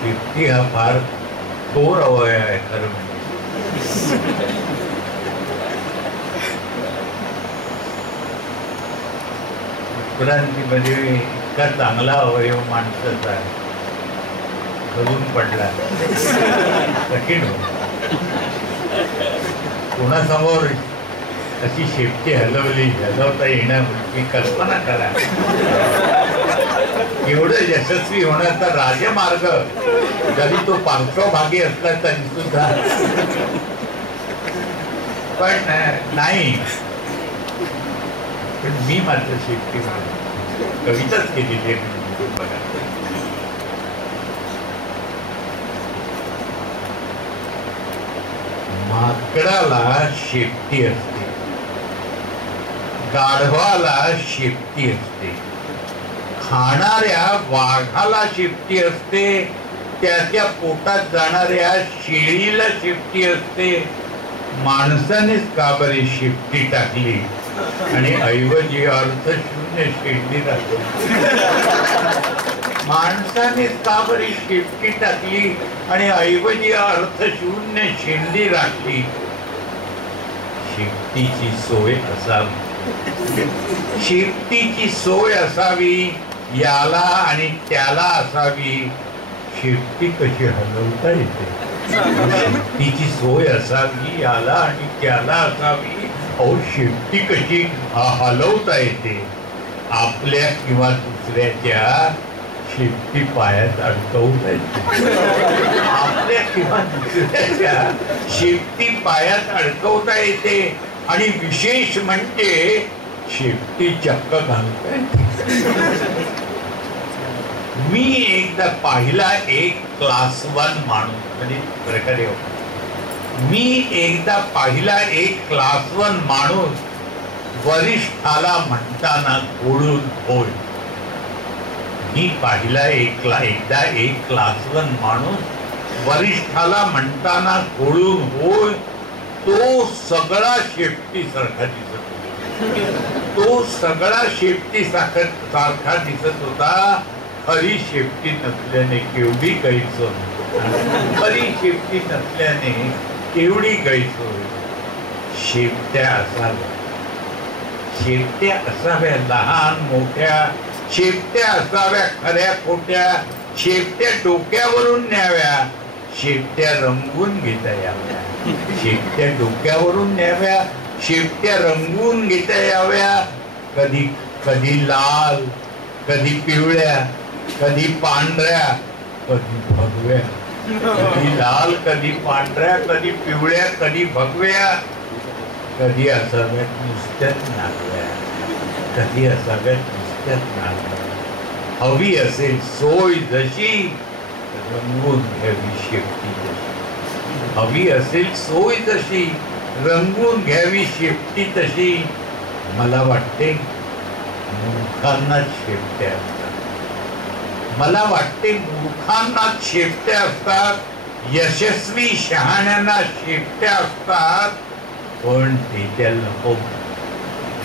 शेपटी हा फार थोर अवय आहे खरं म्हणजे. उत्क्रांतीमध्ये म्हणजे इतका चांगला अवयव माणसाचा घरून पडला. कठीण हो कोणासमोर अशी शेपटी हलवली हलवता येणं ही कल्पना करा. एवढं यशस्वी होण्याचा राजमार्ग जरी तो पार्श्वभागी असला तरी सुद्धा. पण नाही. पण मी मात्र शेपटी म्हणून कविताच केलेली आहे बघा. माकडाला शेपटी असते. गाढवाला शेपटी असते. खाणाऱ्या वाघाला शेपटी असते त्याच्या पोटात जाणाऱ्या शेळीला शेपटी असते. माणसानेच का बरी शेपटी टाकली आणि ऐवजी अर्थशून्य शेंडी टाकली माणसानेच का बरी शेपटी टाकली आणि ऐवजी अर्थ शून्य शेंडी राखली. शेपटीची सोय असावी. शेपटीची सोय असावी. याला आणि त्याला असावी शेपटी कशी हलवता येते. तिची सोय असावी याला आणि त्याला असावी अहो शेपटी कशी हलवता येते. आपल्या किंवा दुसऱ्याच्या शेपटी पायात अडकवता येते. आपल्या किंवा दुसऱ्याच्या शेपटी पायात अडकवता येते. आणि विशेष म्हणजे शेपटी चक्क घालता येते. मी एकदा पाहिला एक क्लास वन माणूस म्हणजे प्रकारे मी एकदा पाहिला एक क्लास वन माणूस वरिष्ठाला म्हणताना गोळून होय मी पाहिला एकला एकदा एक क्लास वन माणूस वरिष्ठाला म्हणताना गोळून होय तो सगळा शेपटी सारखा दिसत होता. तो सगळा शेपटी सारखा सारखा दिसत होता. खरी शेपटी नसल्याने केवढी गैरसोय खरी शेपटी नसल्याने केवढी गैरसोय शेपट्या असाव्या. शेपट्या असाव्या लहान मोठ्या. शेपट्या असाव्या खऱ्या खोट्या. शेपट्या डोक्यावरून न्याव्या. शेपट्या रंगून घेता याव्या. शेपट्या डोक्यावरून न्याव्या. शेपट्या रंगून घेता याव्या. कधी कधी लाल कधी पिवळ्या. कधी पांढऱ्या कधी भगव्या. कधी लाल कधी पांढऱ्या कधी पिवळ्या कधी भगव्या. कधी असाव्यात नुसत्याच नागव्या. कधी असाव्यात नुसत्याच नागव्या. हवी असेल सोय जशी रंगून घ्यावी शेपटी तशी. हवी असेल सोय तशी रंगून घ्यावी शेपटी तशी. मला वाटते मूर्खांना शेपट्या मला वाटते मूर्खांना शेपट्या असतात. यशस्वी शहाण्यांना शेपट्या असतात. पण ते त्या लपव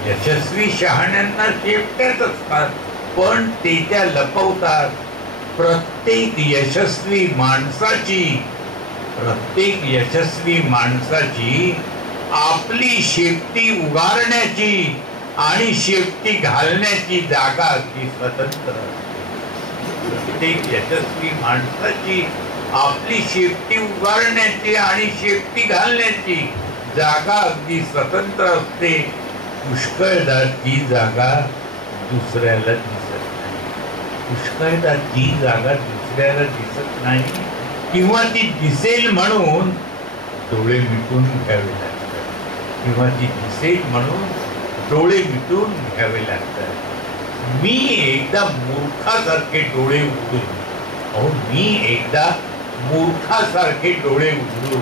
यशस्वी शहाण्यांना शेपट्याच असतात. पण ते त्या लपवतात. प्रत्येक यशस्वी माणसाची प्रत्येक यशस्वी माणसाची आपली शेपटी उगारण्याची आणि शेपटी घालण्याची जागा अगदी स्वतंत्र. असते. प्रत्येक यशस्वी माणसाची आपली शेपटी उभारण्याची आणि शेपटी घालण्याची जागा अगदी स्वतंत्र असते. पुष्कळदा ती जागा दुसऱ्याला दिसत नाही. पुष्कळदा ती जागा दुसऱ्याला दिसत नाही. किंवा ती दिसेल म्हणून डोळे मिटून घ्यावे लागतात. किंवा ती दिसेल म्हणून डोळे मिटून घ्यावे लागतात. मी एकदा मूर्खासारखे डोळे उघडून अहो मी एकदा मूर्खासारखे डोळे उघडून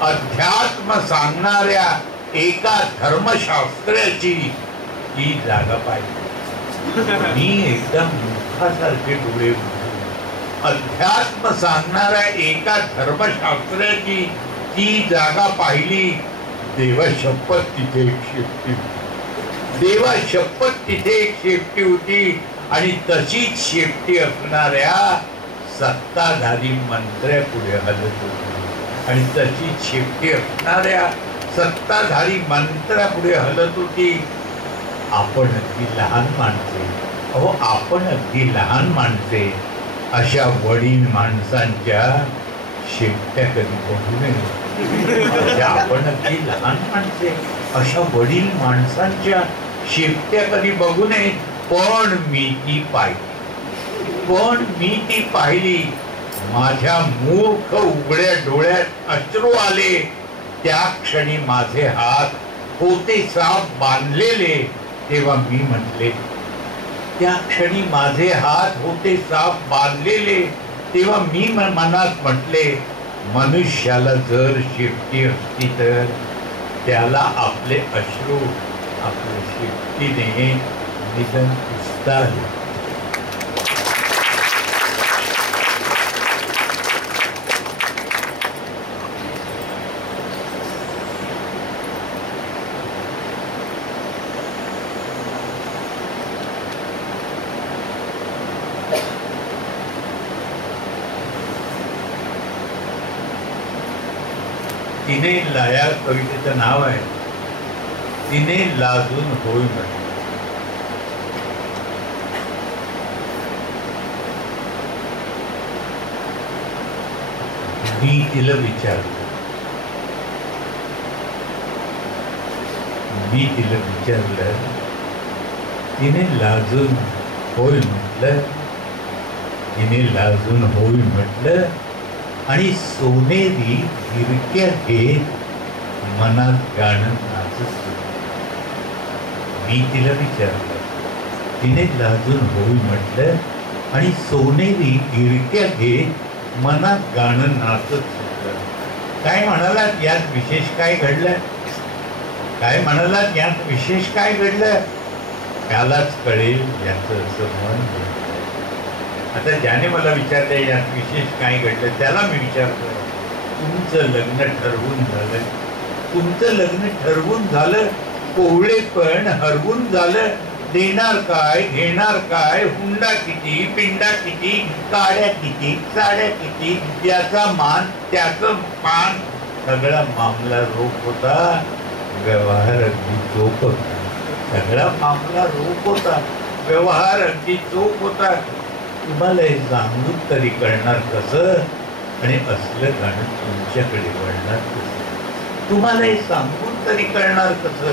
अध्यात्म सांगणाऱ्या एका धर्मशास्त्राची ती जागा पाहिली. मी एकदा मूर्खासारखे डोळे उघडून अध्यात्म सांगणाऱ्या एका धर्मशास्त्राची ती जागा पाहिली. देवा शपथ तिथे शिकतील देवा शपथ तिथे एक शेपटी होती आणि तशीच शेपटी असणाऱ्या सत्ताधारी मंत्र्यापुढे हलत होती. आणि तशीच शेपटी असणाऱ्या सत्ताधारी मंत्र्यापुढे हलत होती. आपण अगदी लहान माणसे. अहो आपण अगदी लहान माणसे. अशा वडील माणसांच्या शेपट्या कधी बघू नये. आपण अगदी लहान माणसे. अशा वडील माणसांच्या शिपट्या कधी बघू नये. पण मी ती पाहिली. पण मी ती पाहिली. माझ्या मूर्ख उघड्या डोळ्यात अश्रू आले. त्या क्षणी माझे हात होते साप बांधलेले. तेव्हा मी म्हटले त्या क्षणी माझे हात होते साप बांधलेले. तेव्हा मी मनात म्हटले मनुष्याला जर शेपटी असती तर त्याला आपले अश्रू आपल्या शेपटीने निधन पुसता आले. तिने लाया कवितेचं नाव आहे तिने लाजून होय म्हटलं. मी तिला विचारलं. मी तिला विचारलं तिने लाजून होय म्हटलं? तिने लाजून होय म्हटलं आणि सोनेरी हिरक्या घेत मनात गाणं नाचत मी तिला विचारलं. तिने लाजून होऊ म्हटलं आणि सोनेरी गिरक्या घेत मनात गाणं नाचत सुटलं. काय म्हणालात यात विशेष काय घडलं? काय म्हणालात यात विशेष काय घडलं? त्यालाच कळेल याचं असं मन आता ज्याने मला विचारले यात विशेष काय घडलं त्याला मी विचारतो तुमचं लग्न ठरवून झालं तुमचं लग्न ठरवून झालं कोवळे पण हरवून झालं. देणार काय घेणार काय हुंडा किती पिंडा किती काड्या किती साड्या किती याचा मान त्याचं मान. सगळा मामला रोख होता. व्यवहार अगदी चोख होता. सगळा मामला रोख होता. व्यवहार अगदी चोख होता. तुम्हाला हे सांगून तरी कळणार कसं? आणि असलं गाणं तुमच्याकडे वळणार कसं? तुम्हाला हे सांगून तरी कळणार कसं?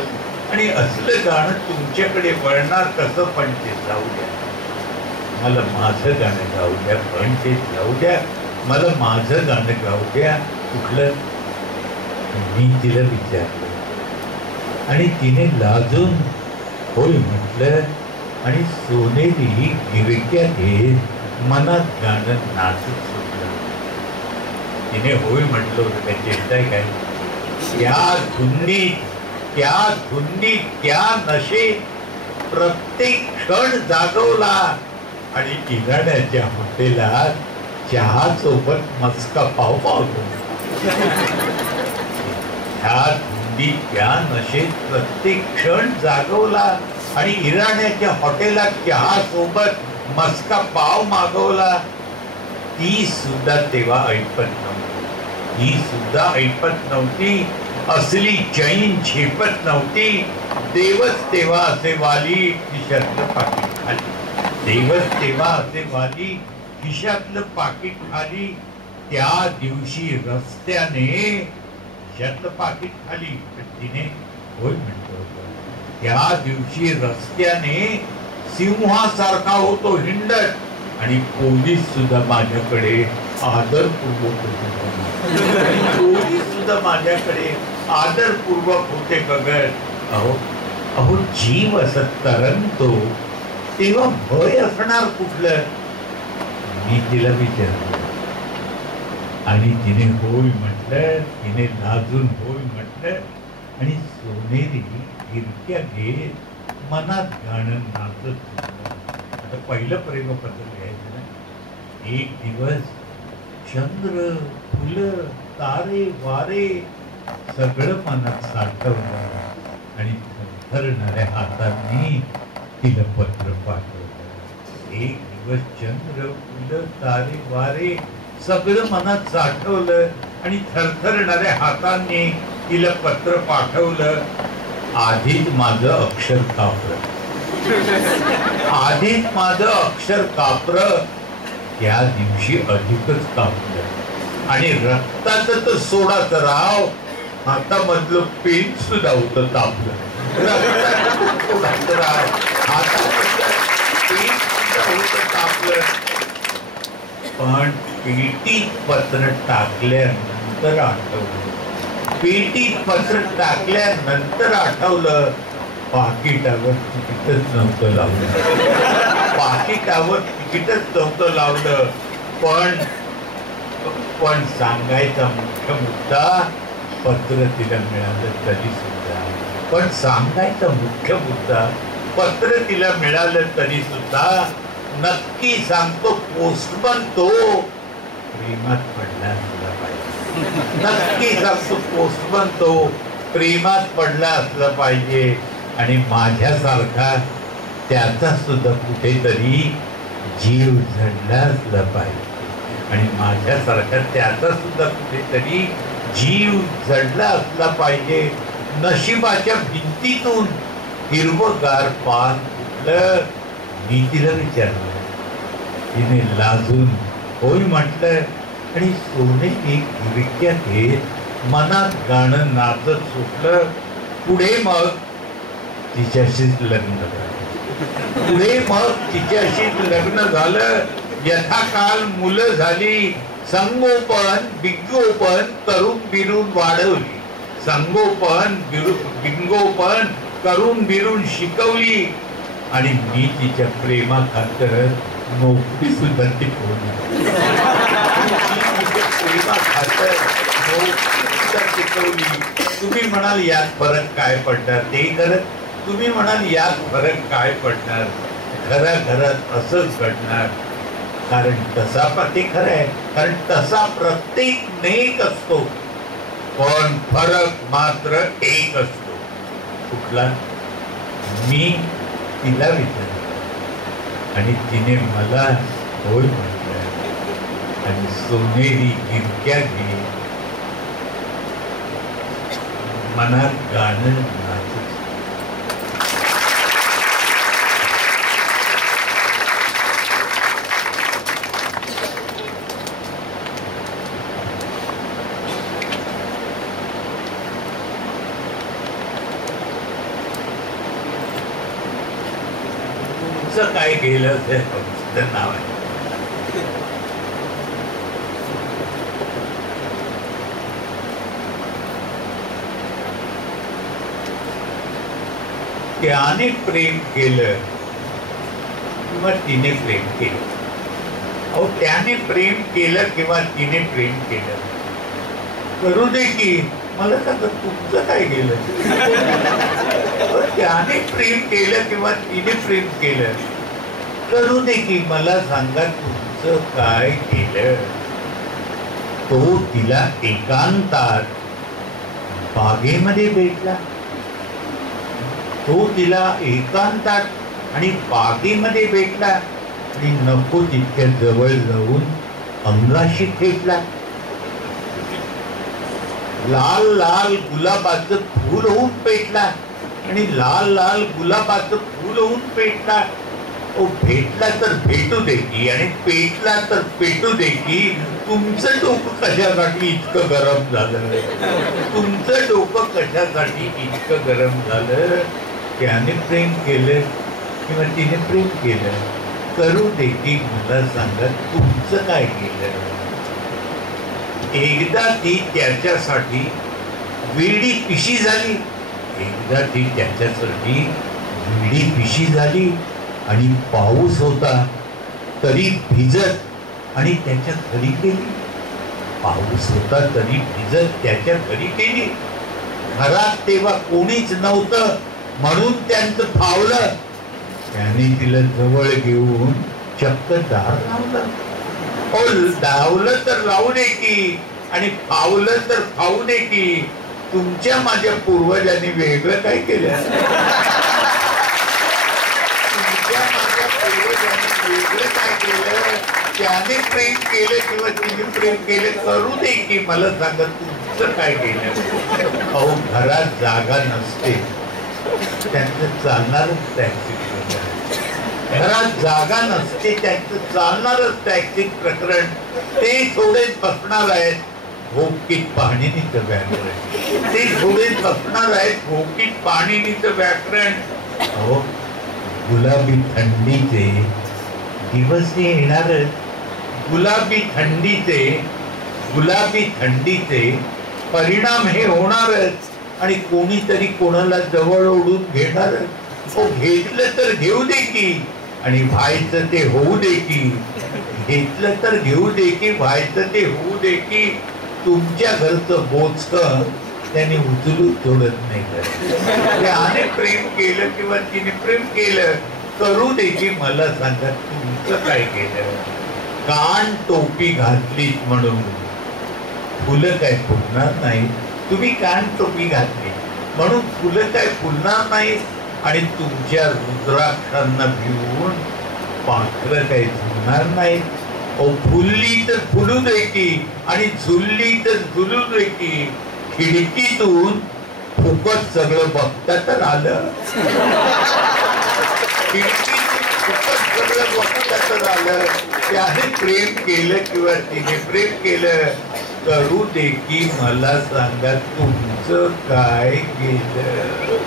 आणि असलं गाणं तुमच्याकडे वळणार कसं पण ते जाऊ द्या. मला माझं गाणं गाऊ द्या पण ते जाऊ द्या. मला माझं गाणं गाऊ द्या. कुठलं? मी तिला विचारलं. आणि तिने लाजून होय म्हटलं आणि सोनेरी गिरक्या घेत मनात गाणं नाचत सुटलं. तिने होय म्हटलं होतं काय चेष्टाय काय? या धुंदीत त्या धुंदी त्या नशेत प्रत्येक क्षण जागवला. आणि इराण्याच्या हॉटेलात चहा सोबत मस्का पाव पावतो ह्या धुंदी त्या नशेत प्रत्येक क्षण जागवला. आणि इराण्याच्या हॉटेलात चहा सोबत मस्का पाव मागवला. ती सुद्धा तेव्हा ऐपत नव्हती. ही सुद्धा ऐपत नव्हती. असली चैन झेपत नव्हती. देवच तेव्हा असे वाली खिशातलं पाकिट खाली. देवच तेव्हा असे वाली खिशातलं पाकिट खाली. त्या दिवशी रस्त्याने खिशातलं पाकिट खाली. तिने होय म्हणतो त्या दिवशी रस्त्याने सिंहासारखा होतो हिंडत. आणि पोलीस सुद्धा माझ्याकडे आदरपूर्वक होते. पोलीस सुद्धा माझ्याकडे आदरपूर्वक होते बघत अहो अहो जीव असत तरंगतो तेव्हा भय असणार कुठलं? मी तिला विचारलं. आणि तिने होय म्हटलं तिने लाजून होय म्हटलं आणि सोनेरी हिरक्या घेत मनात गाणं नाचत आता पहिलं प्रेमपत्र घ्यायचं ना? एक दिवस चंद्र फुलं तारे वारे सगळं मनात साठवलं आणि थरथरणाऱ्या हातांनी तिला पत्र पाठवलं. एक दिवस चंद्र फुलं तारे वारे सगळं मनात साठवलं आणि थरथरणाऱ्या हातांनी तिला पत्र पाठवलं. आधीच माझं अक्षर कापलं आधीच माझं अक्षर कापर. त्या दिवशी अधिकच कापलं. आणि रक्ताचं तर सोडाच राव. हातामधलं पेन सुद्धा होतं तापलं. तापलं. पण पेटीत पत्र टाकल्यानंतर आठवलं. पेटीत पत्र टाकल्यानंतर आठवलं पाकिटावर तिकीटच नव्हतं लावलं. पाकिटावर तिकीटच नव्हतं लावलं. पण पण सांगायचा मुख्य मुद्दा पत्र तिला मिळालं तरी सुद्धा. पण सांगायचा मुख्य मुद्दा पत्र तिला मिळालं तरी सुद्धा नक्की सांगतो पोस्टमन तो प्रेमात पडला असला पाहिजे. नक्की सांगतो पोस्टमन तो प्रेमात पडला असला पाहिजे. आणि माझ्यासारखा त्याचा सुद्धा कुठेतरी जीव झडला असला पाहिजे. आणि माझ्यासारखा त्याचा सुद्धा कुठेतरी जीव जडला असला पाहिजे. नशिबाच्या भिंतीतून हिरवगार पान फुटलं. मी तिला विचारलं. तिने लाजून होय म्हटलं. आणि सोने एक विक्या घेत मनात गाणं नाचत सुटलं. पुढे मग तिच्याशीच लग्न झालं. पुढे मग तिच्याशीच लग्न झालं. यथाकाल मुलं झाली. संगोपन बिंगोपन करून बिरून वाढवली. संगोपन बिंगोपन करून बिरून शिकवली. आणि मी तिच्या प्रेमा खातर नोकरी सुद्धा टिकवली. प्रेमा खातर तुम्ही म्हणाल यात फरक काय पडणार? ते करत तुम्ही म्हणाल यात फरक काय पडणार? घराघरात असंच घडणार. कारण तसा पण ते खरं आहे कारण तसा प्रत्येक नेक असतो. पण फरक मात्र एक असतो. कुठला? मी तिला विचार आणि तिने मला होय म्हटलं. आणि सोनेरी गिरक्या घे मनात गाणं नाचत तुमचं काय गेलं तर नाव आहे त्याने प्रेम केलं किंवा तिने प्रेम केलं अहो त्याने प्रेम केलं किंवा तिने प्रेम केलं करू दे की मला सांगा तुमचं काय गेलं त्याने प्रेम केलं किंवा तिने प्रेम केलं करू दे की मला सांगा तुमचं काय केलं. तो तिला एकांतात बागेमध्ये भेटला. तो तिला एकांतात आणि बागेमध्ये भेटला आणि नको तितक्या जवळ जाऊन अंगाशी खेटला लाल लाल गुलाबाचं फूल होऊन पेटला आणि लाल लाल गुलाबाचं फूल होऊन पेटला. भेटला तर भेटू दे की आणि पेटला तर पेटू दे की तुमचं डोकं कशासाठी इतकं गरम झालं? तुमचं डोकं कशासाठी इतकं गरम झालं? त्याने प्रेम केलं किंवा तिने प्रेम केलं? करू दे की मला सांगा तुमचं काय केलं? एकदा ती त्याच्यासाठी वेडी पिशी झाली. एकदा ती त्याच्यासाठी वेडी पिशी झाली. आणि पाऊस होता तरी भिजत आणि त्याच्या घरी गेली. पाऊस होता तरी भिजत त्याच्या घरी गेली. घरात तेव्हा कोणीच नव्हतं म्हणून त्यांचं फावलं. त्याने तिला जवळ घेऊन चक्क दार लावलं. ओ लावलं तर लावू दे की आणि फावलं तर खाऊ दे की तुमच्या माझ्या पूर्वजांनी वेगळं काय केलं तुमच्या माझ्या पूर्वजांनी वेगळं काय केलं त्याने प्रेम केलं किंवा तिने प्रेम केलं करू दे की मला सांगा तुमचं काय केलं अहो घरात जागा नसते त्यांचं चालणारच टॅक्सी घरात जागा नसते त्यांचं चालणारच टॅक्सी प्रकरण ते थोडेच बसणार आहेत भोकीत पाणीनीचं व्याकरण ते थोडेच बसणार आहेत भोकीत पाणीनीचं व्याकरण अहो गुलाबी थंडीचे दिवस हे येणारच गुलाबी थंडीचे गुलाबी थंडीचे परिणाम हे होणारच आणि कोणीतरी कोणाला जवळ ओढून घेणार हो घेतलं तर घेऊ दे की आणि व्हायचं ते होऊ दे की. घेतलं तर घेऊ दे की व्हायचं ते होऊ दे की. तुमच्या घरचं बोचक त्याने उचलून सोडत नाही. करत. त्याने प्रेम केलं किंवा तिने प्रेम केलं. करू दे की मला सांगा तुमचं काय केलं? कान टोपी घातली म्हणून. फुलं काय फुलणार नाही? तुम्ही कान टोपी घातली. म्हणून फुलं काय फुलणार नाही? आणि तुमच्या रुद्राक्षांना भिवून पाखरं काही झुलणार नाही? ओ फुलली तर फुलू दे की आणि झुलली तर झुलू दे की खिडकीतून फुकट सगळं बघता तर आलं. खिडकीतून फुकट त्याने प्रेम केलं किंवा तिने प्रेम केलं करू दे की मला सांगा तुमचं काय केलं